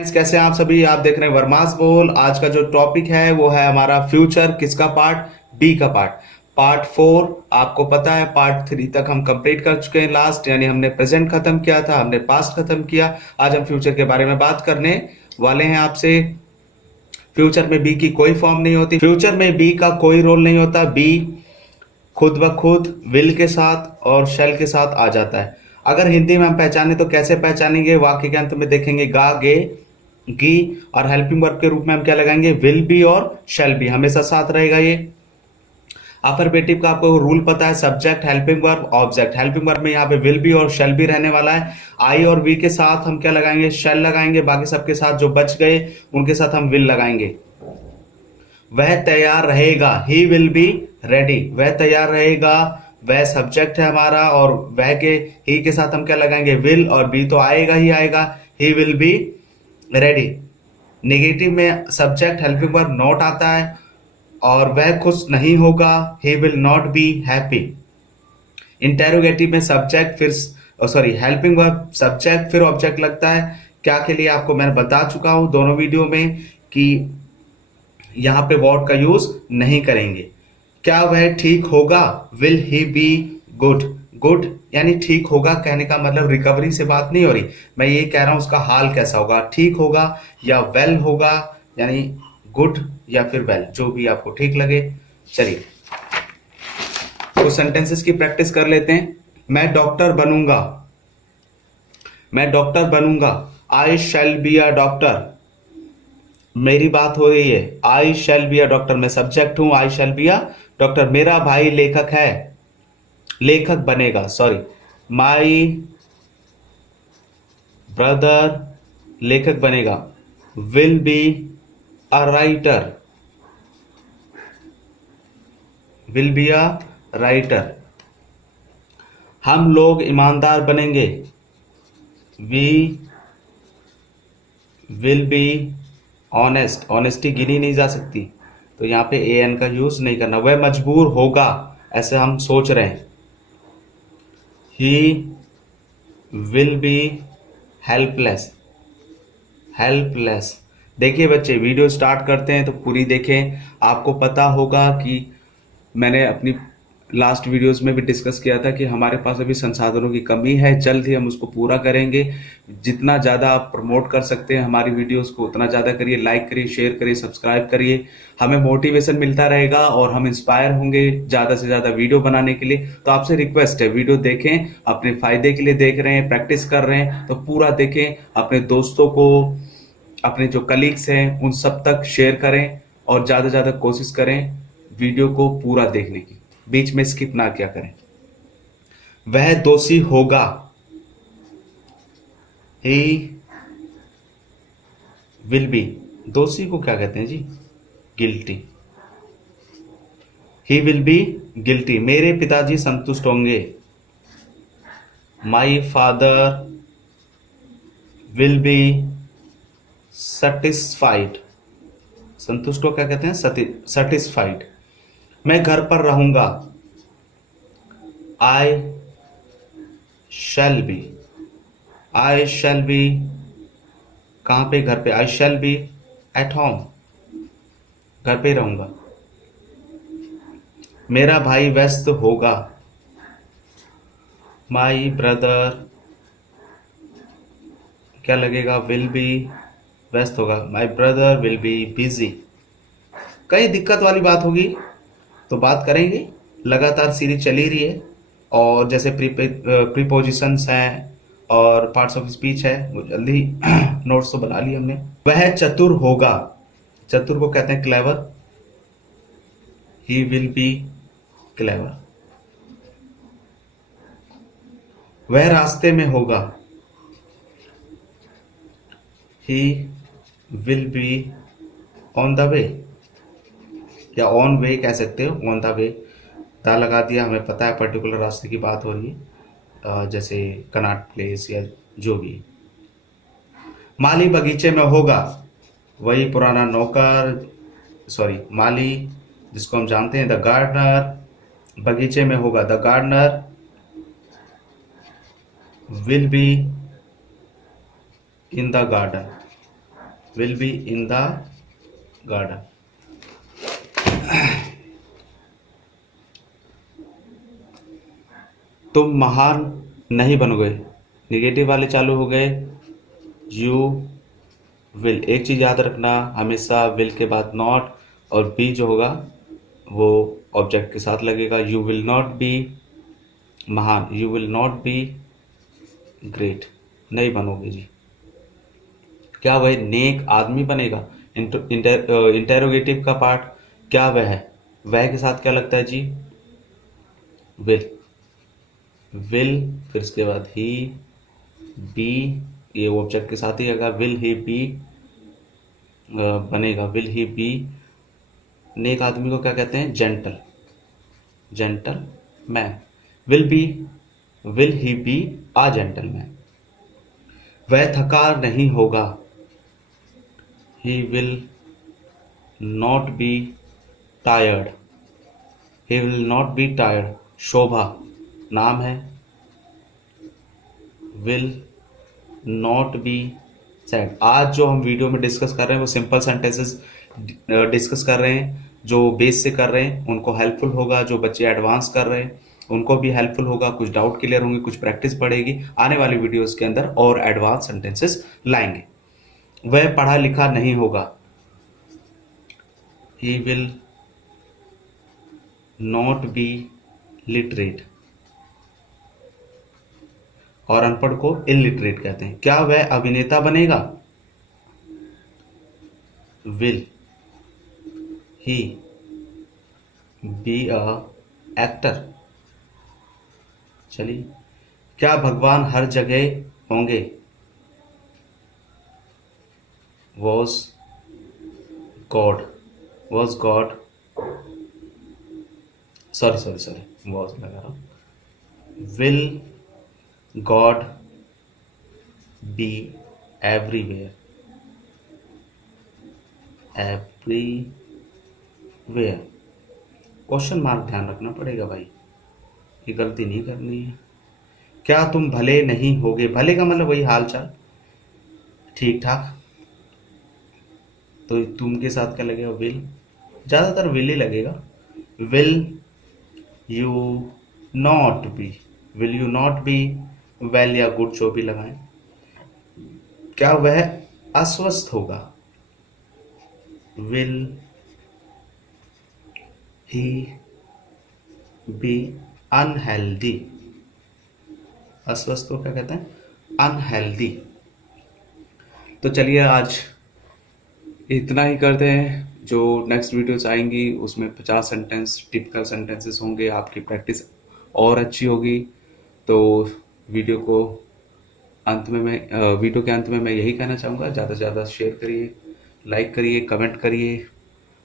Friends, कैसे हैं आप सभी। आप देख रहे हैं वर्मास बोल। आज का जो टॉपिक है वो है हमारा फ्यूचर। किसका पार्ट? बी का पार्ट। पार्ट 4 आपको पता है, पार्ट 3 तक हम कंप्लीट कर चुके हैं लास्ट, यानी हमने प्रेजेंट खत्म किया था, हमने पास्ट खत्म किया। आज हम फ्यूचर के बारे में बात करने वाले हैं आपसे। फ्यूचर में बी की कोई फॉर्म नहीं होती, फ्यूचर में बी का कोई रोल नहीं होता। बी खुद ब खुद विल के साथ और शेल के साथ आ जाता है। अगर हिंदी में हम पहचाने तो कैसे पहचानेंगे? वाक्य के अंत में देखेंगे गा, गे, गी, और हेल्पिंग वर्ब के रूप में हम क्या लगाएंगे? विल बी और शेल बी, हमेशा साथ रहेगा। ये अफर्मेटिव का आपको रूल पता है, subject, helping verb, object. Helping verb में यहाँ पे विल बी और शेल बी रहने वाला है। आई और वी के साथ हम क्या लगाएंगे? शेल लगाएंगे। बाकी सबके साथ जो बच गए उनके साथ हम विल लगाएंगे। वह तैयार रहेगा, ही विल बी रेडी। वह तैयार रहेगा, वह सब्जेक्ट है हमारा, और वह के ही के साथ हम क्या लगाएंगे? विल, और बी तो आएगा ही आएगा, ही विल बी रेडी। नेगेटिव में सब्जेक्ट हेल्पिंग वर्ब नॉट आता है, और वह खुश नहीं होगा, he will not be happy. Interrogative में सब्जेक्ट फिर हेल्पिंग वर्ब सब्जेक्ट फिर ऑब्जेक्ट लगता है। क्या के लिए आपको मैंने बता चुका हूं दोनों वीडियो में कि यहां पे वॉट का यूज नहीं करेंगे। क्या वह ठीक होगा? Will he be good. Good यानी ठीक होगा कहने का मतलब रिकवरी से बात नहीं हो रही, मैं ये कह रहा हूं उसका हाल कैसा होगा, ठीक होगा या वेल होगा, यानी गुड या फिर वेल, जो भी आपको ठीक लगे। चलिए तो सेंटेंसेस की प्रैक्टिस कर लेते हैं। मैं डॉक्टर बनूंगा, मैं डॉक्टर बनूंगा। आई शैल बी अ डॉक्टर। मेरी बात हो रही है, आई शैल बी अ डॉक्टर, मैं सब्जेक्ट हूं, आई शैल बी अ डॉक्टर। मेरा भाई लेखक है, लेखक बनेगा, सॉरी, माई ब्रदर लेखक बनेगा। Will be a writer, will be a writer. हम लोग ईमानदार बनेंगे, we will be honest. Honesty गिनी नहीं जा सकती, तो यहाँ पे ए एन का यूज नहीं करना। वह मजबूर होगा, ऐसे हम सोच रहे हैं। ही विल बी हेल्पलेस, हेल्पलेस। देखिए बच्चे, वीडियो स्टार्ट करते हैं तो पूरी देखें। आपको पता होगा कि मैंने अपनी लास्ट वीडियोस में भी डिस्कस किया था कि हमारे पास अभी संसाधनों की कमी है, जल्द ही हम उसको पूरा करेंगे। जितना ज़्यादा आप प्रमोट कर सकते हैं हमारी वीडियोस को उतना ज़्यादा करिए, लाइक करिए, शेयर करिए, सब्सक्राइब करिए। हमें मोटिवेशन मिलता रहेगा और हम इंस्पायर होंगे ज़्यादा से ज़्यादा वीडियो बनाने के लिए। तो आपसे रिक्वेस्ट है, वीडियो देखें, अपने फायदे के लिए देख रहे हैं, प्रैक्टिस कर रहे हैं तो पूरा देखें। अपने दोस्तों को, अपने जो कलीग्स हैं उन सब तक शेयर करें, और ज़्यादा से ज़्यादा कोशिश करें वीडियो को पूरा देखने की, बीच में स्किप ना क्या करें। वह दोषी होगा, ही विल बी। दोषी को क्या कहते हैं जी? Guilty. He will be guilty. मेरे पिताजी संतुष्ट होंगे, my father will be satisfied. संतुष्ट को क्या कहते हैं? सेटिस्फाइड। मैं घर पर रहूंगा, आई shall be. I shall be कहां पे? घर पे। आई शैल बी एट होम, घर पे रहूंगा। मेरा भाई व्यस्त होगा, माई ब्रदर क्या लगेगा? विल बी, व्यस्त होगा, my brother will be busy. कई दिक्कत वाली बात होगी तो बात करेंगे, लगातार सीरीज चली रही है। और जैसे प्रीपोजिशंस हैं और पार्ट्स ऑफ स्पीच है, वो जल्दी नोट्स तो बना लिए हमने। वह चतुर होगा, चतुर को कहते हैं clever, he will be clever. वह रास्ते में होगा, he will be on the way, या ऑन वे कह सकते हो, ऑन द वे। दा लगा दिया, हमें पता है पर्टिकुलर रास्ते की बात हो रही है, जैसे कनॉट प्लेस या जो भी। माली बगीचे में होगा, वही पुराना नौकर, सॉरी माली जिसको हम जानते हैं, द गार्डनर। बगीचे में होगा, the gardener will be in the garden. Will be in the garden. तुम महान नहीं बनोगे, निगेटिव वाले चालू हो गए। यू विल, एक चीज याद रखना, हमेशा विल के बाद नॉट और बी जो होगा वो ऑब्जेक्ट के साथ लगेगा। यू विल नॉट बी महान, you will not be great, नहीं बनोगे जी। क्या वह नेक आदमी बनेगा, इंटेरोगेटिव का पार्ट, क्या वह है, वह के साथ क्या लगता है जी, विल, विल फिर इसके बाद ही बी, ये ऑब्जेक्ट के साथ ही आएगा। विल ही बी बनेगा, विल ही बी, नेक आदमी को क्या कहते हैं, gentle, gentleman. Will be, will he be a gentleman. वह थका नहीं होगा, he will not be tired, he will not be tired. Shobha नाम है, विल नॉट बी सैड। आज जो हम वीडियो में डिस्कस कर रहे हैं वो सिंपल सेंटेंसेस डिस्कस कर रहे हैं, जो बेस से कर रहे हैं उनको हेल्पफुल होगा, जो बच्चे एडवांस कर रहे हैं उनको भी हेल्पफुल होगा, कुछ डाउट क्लियर होंगे, कुछ प्रैक्टिस बढ़ेगी। आने वाली वीडियोस के अंदर और एडवांस सेंटेंसेस लाएंगे। वह पढ़ा लिखा नहीं होगा, he will not B literate, और अनपढ़ को इलिटरेट कहते हैं। क्या वह अभिनेता बनेगा, will he be a actor. चलिए, क्या भगवान हर जगह होंगे, was God, was God, sorry was लगा रहा हूं। Will God be everywhere, everywhere, question mark ध्यान रखना पड़ेगा भाई, ये गलती नहीं करनी है। क्या तुम भले नहीं होगे, भले का मतलब वही हाल चाल, ठीक ठाक, तो तुम के साथ क्या लगेगा, विल, ज्यादातर विल ही लगेगा। Will you not be, will you not be well या गुड जो भी लगाएं। क्या वह अस्वस्थ होगा, विल ही बी अनहेल्दी, अस्वस्थ को क्या कहते हैं, अनहेल्दी। तो चलिए आज इतना ही करते हैं, जो नेक्स्ट वीडियोस आएंगी उसमें 50 सेंटेंस टिपिकल सेंटेंसेस होंगे, आपकी प्रैक्टिस और अच्छी होगी। तो वीडियो के अंत में मैं यही कहना चाहूँगा, ज़्यादा से ज़्यादा शेयर करिए, लाइक करिए, कमेंट करिए,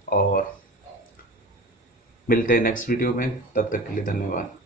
और मिलते हैं नेक्स्ट वीडियो में। तब तक के लिए धन्यवाद।